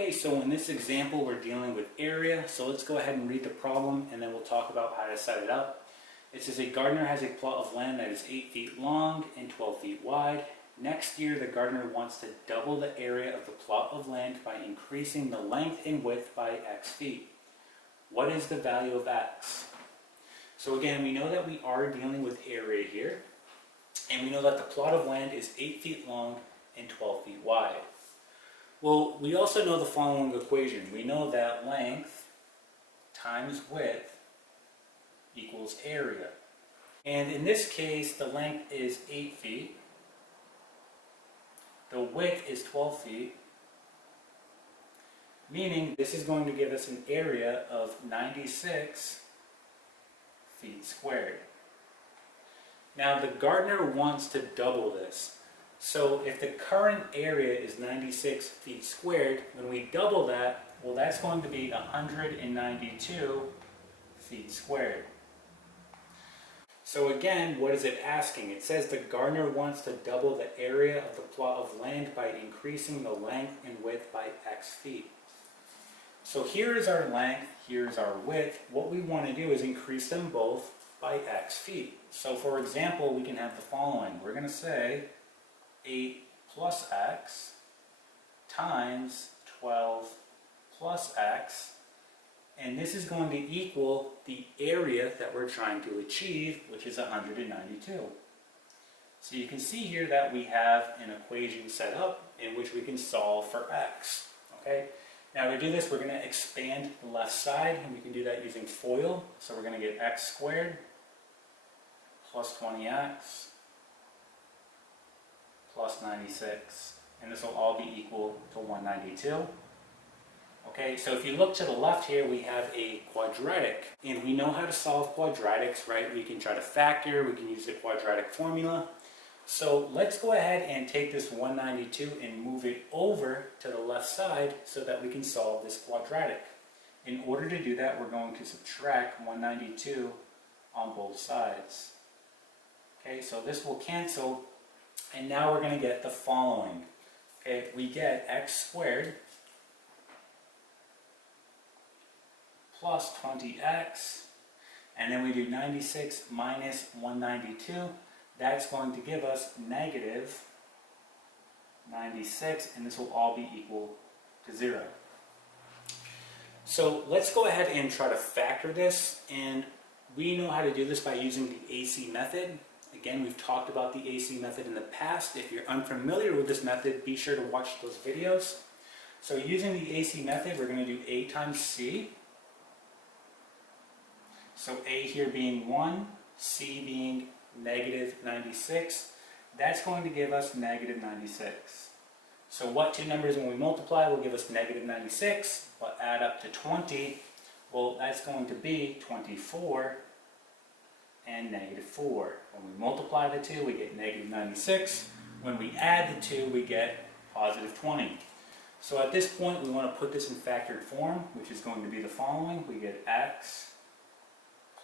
Okay, so in this example we're dealing with area, so let's go ahead and read the problem and then we'll talk about how to set it up. It says a gardener has a plot of land that is 8 feet long and 12 feet wide. Next year the gardener wants to double the area of the plot of land by increasing the length and width by x feet. What is the value of x? So again, we know that we are dealing with area here, and we know that the plot of land is 8 feet long and 12 feet wide. Well, we also know the following equation. We know that length times width equals area. And in this case, the length is 8 feet. The width is 12 feet. Meaning this is going to give us an area of 96 feet squared. Now the gardener wants to double this. So if the current area is 96 feet squared, when we double that, well, that's going to be 192 feet squared. So again, what is it asking? It says the gardener wants to double the area of the plot of land by increasing the length and width by x feet. So here is our length, here is our width. What we want to do is increase them both by x feet. So for example, we can have the following. We're going to say 8 plus x times 12 plus x, and this is going to equal the area that we're trying to achieve, which is 192. So you can see here that we have an equation set up in which we can solve for x. Okay? Now to do this, we're going to expand the left side, and we can do that using FOIL. So we're going to get x squared plus 20x plus 96, and this will all be equal to 192. Okay, so if you look to the left here, we have a quadratic, and we know how to solve quadratics, right? We can try to factor, we can use the quadratic formula. So let's go ahead and take this 192 and move it over to the left side so that we can solve this quadratic. In order to do that, we're going to subtract 192 on both sides. Okay, so this will cancel. And now we're going to get the following. Okay, we get x squared plus 20x, and then we do 96 minus 192. That's going to give us negative 96, and this will all be equal to 0. So let's go ahead and try to factor this, and we know how to do this by using the AC method. Again, we've talked about the AC method in the past. If you're unfamiliar with this method, be sure to watch those videos. So using the AC method, we're going to do A times C. So A here being 1, C being negative 96. That's going to give us negative 96. So what two numbers when we multiply will give us negative 96, but add up to 20, well, that's going to be 24 and negative 4. When we multiply the two, we get negative 96. When we add the two, we get positive 20. So at this point, we want to put this in factored form, which is going to be the following. We get x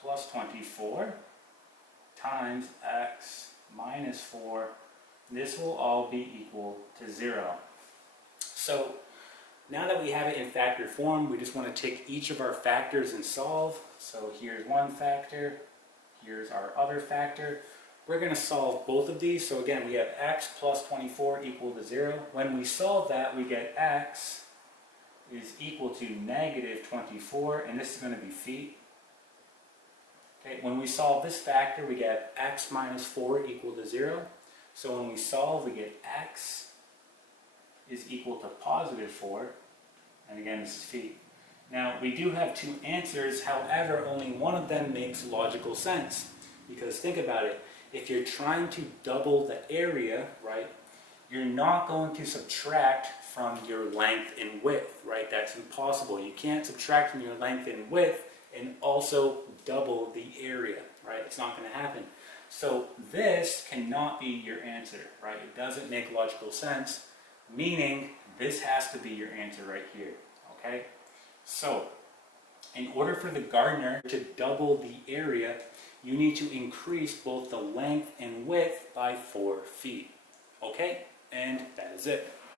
plus 24 times x minus 4. This will all be equal to 0. So now that we have it in factored form, we just want to take each of our factors and solve. So here's one factor. Here's our other factor. We're going to solve both of these. So again, we have x plus 24 equal to 0. When we solve that, we get x is equal to negative 24, and this is going to be feet. Okay, when we solve this factor, we get x minus 4 equal to 0. So when we solve, we get x is equal to positive 4, and again, this is feet. Now, we do have two answers, however, only one of them makes logical sense. Because think about it, if you're trying to double the area, right, you're not going to subtract from your length and width, right? That's impossible. You can't subtract from your length and width and also double the area, right? It's not going to happen. So this cannot be your answer, right? It doesn't make logical sense, meaning this has to be your answer right here, okay? So, in order for the gardener to double the area, you need to increase both the length and width by 4 feet. Okay? And that is it.